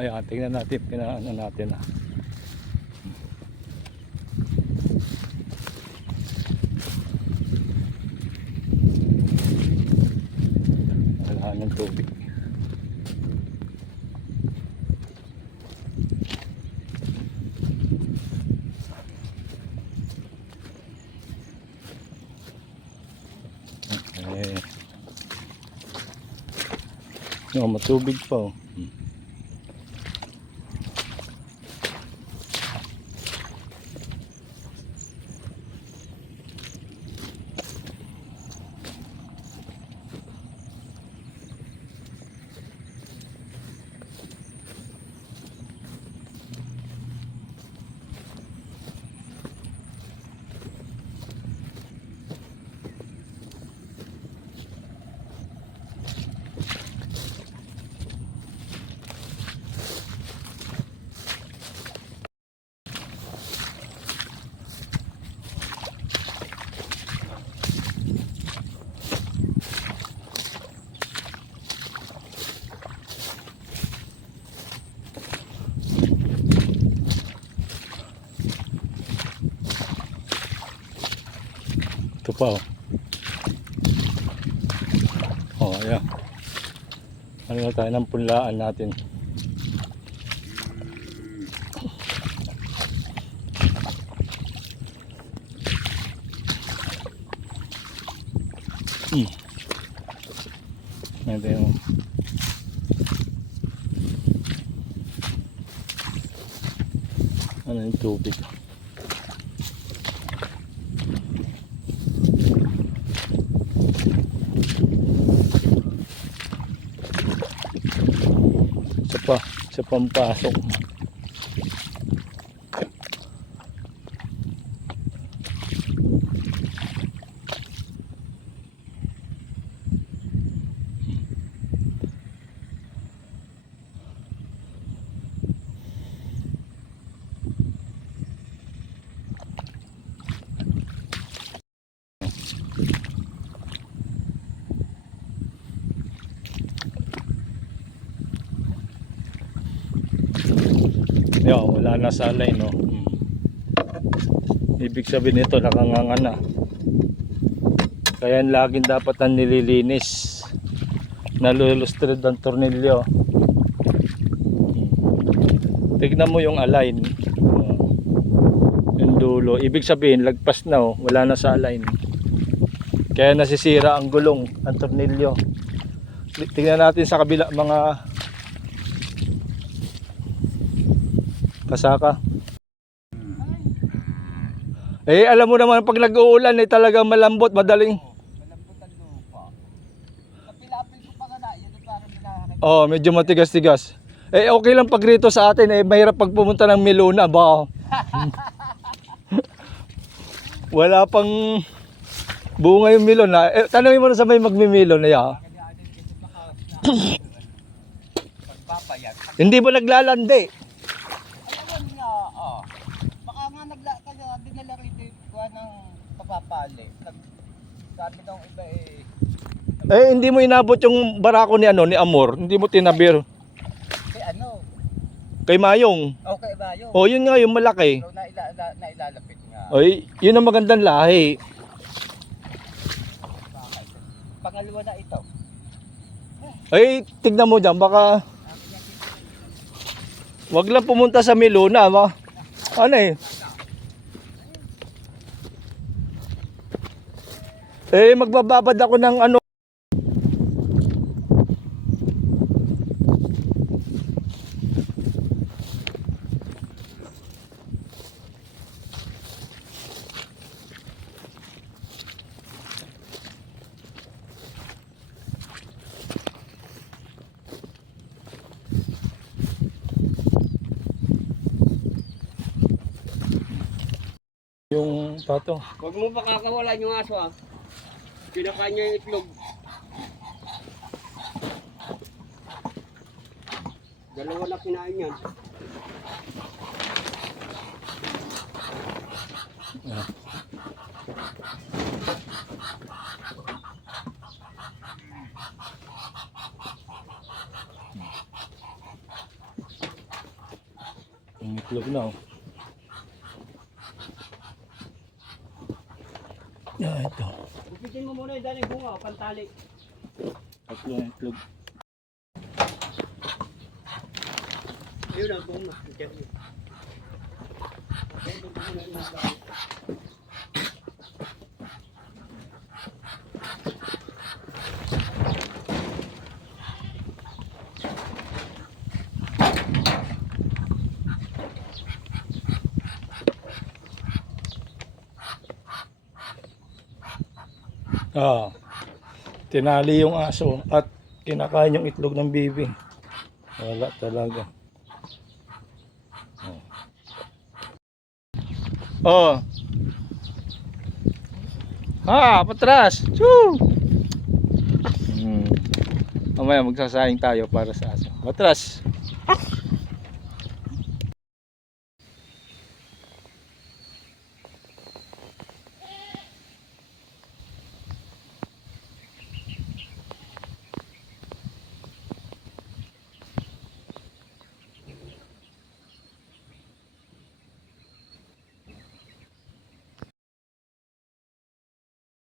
Ayan, tingnan natin, pinaano natin ah. Wala ng tubig. Okay. No, matubig pa oh. Ito pa oh. Oh, ayan. Ano na tayo ng punlaan natin. Ito yung ano yung tubig. Sa pampasok. Yan, wala na sa line no. Ibig sabihin nito nakanganga na. Kaya laging dapat ang nililinis. Nalulustred ang tornilyo. Tignan mo yung align. Yung dulo. Ibig sabihin lagpas na oh. Wala na sa align. Kaya nasisira ang gulong, ang tornilyo. Tignan natin sa kabila mga kasaka. Eh alam mo naman pag nag-uulan eh talagang malambot, madaling. Malambot ang lupa. Kapilapil ko pa nga na, yun ang parang binakakit. Oh, medyo matigas-tigas. Eh okay lang pag rito sa atin eh mahirap pag pumunta ng Milona ba. Wala pang bunga yung Milona. Eh tanungin mo na sa may magmi-Milona ya. Pagpapayag. Hindi ba naglalandi? Alam nga, baka nga kaya dinala rito yung kuha ng papapali. Sabi ng iba Eh hindi mo inabot yung barako ni ano ni Amor, hindi mo tinabir kay ano? kay Mayong. Okay ba yun? Oh, yun nga yung malaki. So, nailalapit nga. Oy, yun ang magandang lahi. Bakit? Pangalawa na ito. Ay, tignan mo diyan baka wag lang pumunta sa Milona, ba? Ano eh? Eh magbababad ako ng ano. Yung pato. Huwag mo pakakawalan yung aso ah. Kinakain niya yung itlog. Dalawa na kinain yan. Yung itlog na oh. Yan, ito. Upitin mo muna yung daling bunga, pantali. Tatlo yung itlog. Yun ang bunga. Ah, tinali yung aso at kinakain yung itlog ng bibi. Wala talaga. Oh. Ha, patras. Choo. Mamaya magsasayang tayo para sa aso. Patras.